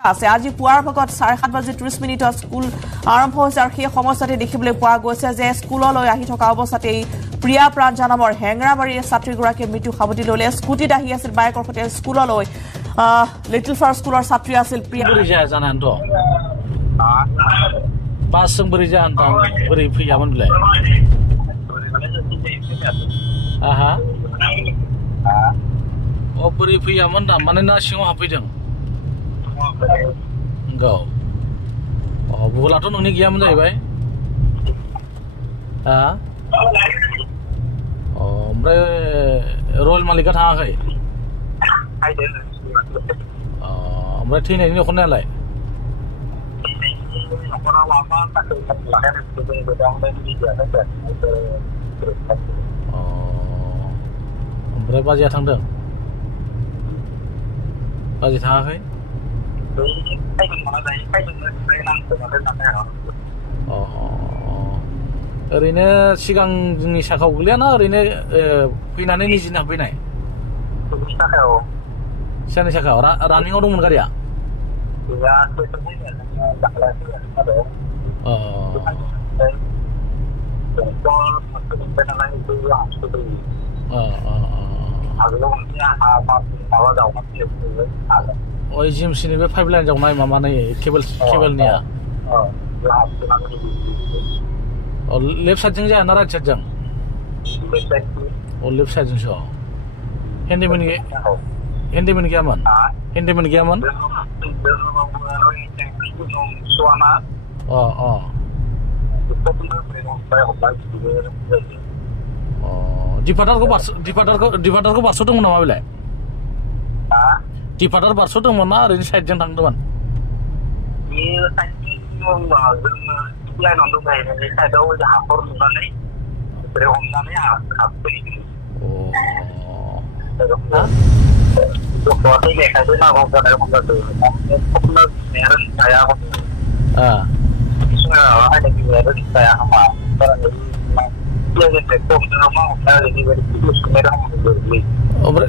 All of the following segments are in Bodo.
আছে আজি পুৱাৰ ভাগত 7:30 স্কুল আৰম্ভ হৈছে আৰু সেই সময়তে দেখিবলৈ পোৱা গৈছে যে স্কুললৈ আহি থকা অৱস্থাতেই প্ৰিয়া প্ৰাঞ্জা নামৰ হেংৰাবাৰীৰ ছাত্ৰীগৰাকীয়ে মৃত্যু সাৱটি ল'লে স্কুটিত আহি আছিল বাইকৰ সৈতে স্কুললৈ লিটল ফাৰ স্কুলৰ ছাত্ৰী আছিল প্ৰিয়া জানান্ত बासजों बोरै जानो बोरै फैयामोन बिलाय आहा अ बोरै फैयामोन दा माने ना सिङाव हाबफैदों नंगौ अ भुलाथ' नोंनि गैयामोन जाहैबाय हा अ ओमफ्राय रयेल मालिकआ थाङाखै ओमफ्राय थैनायनि न'खरनियालाय ओमफ्राय बाजैया थांदों बाजै थाङाखै ओरैनो सिगां जोंनि साखायाव गोलैयाना ओरैनो फैनानै निजिनो हाबफैनाय सिगांनि साखायाव रानिंआव दंमोन गारिया जिएमसिनि बे पाइप लाइन जावनाय माबानाय केबोलनिया लेफ्ट साइडजों जाया ना राइट साइडजों लेफ्ट साइडजोंसो हेन्डिमेन गैयामोन हेन्डिमेन गैयामोन डिफादारखौ बारस'दोंमोन नामा बेलाय डिफादार बारस'दोंमोन ना ओरैनो साइडजों थांदोंमोन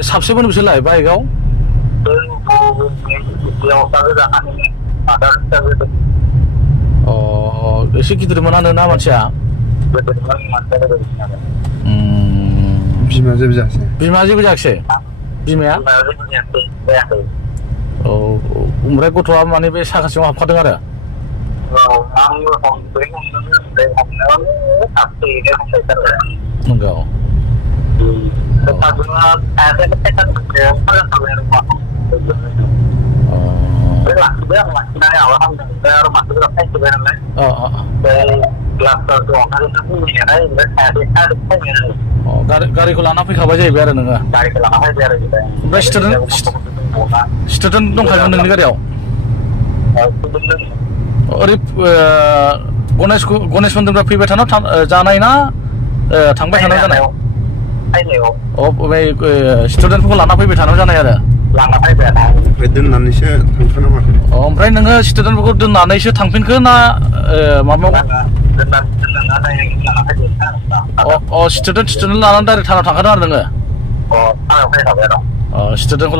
साबसेमोन बिसोरलाय बाइकआव एसे गिदिरमोन आनो ना मानसिया बिमा जेबो जायाखिसै बिमाया ओमफ्राय गथ'आ माने बे साखा सिङाव हाबखादों आरो नंगौ गारिखौ लाना फैखाबाय जाहैबाय आरो नोङो ओमफ्राय स्टुडेन्ट दंखायोमोन नोंनि गारियाव ओरै गणेश मन्दिरनिफ्राय फैबाय थानायाव जानाय ना थांबाय थानायाव जानाय स्टुडेन्टफोरखौ लाना फैबाय थानायाव जानाय आरो दोननानैसो थांफिनो माथो ओमफ्राय नोङो स्टुडेन्टफोरखौ दोननानैसो थांफिनखो ना माबायाव स्टुडेन्ट लानानै डाइरेक्ट थानायाव थांखादों आरो नोङो स्टुडेन्टखौ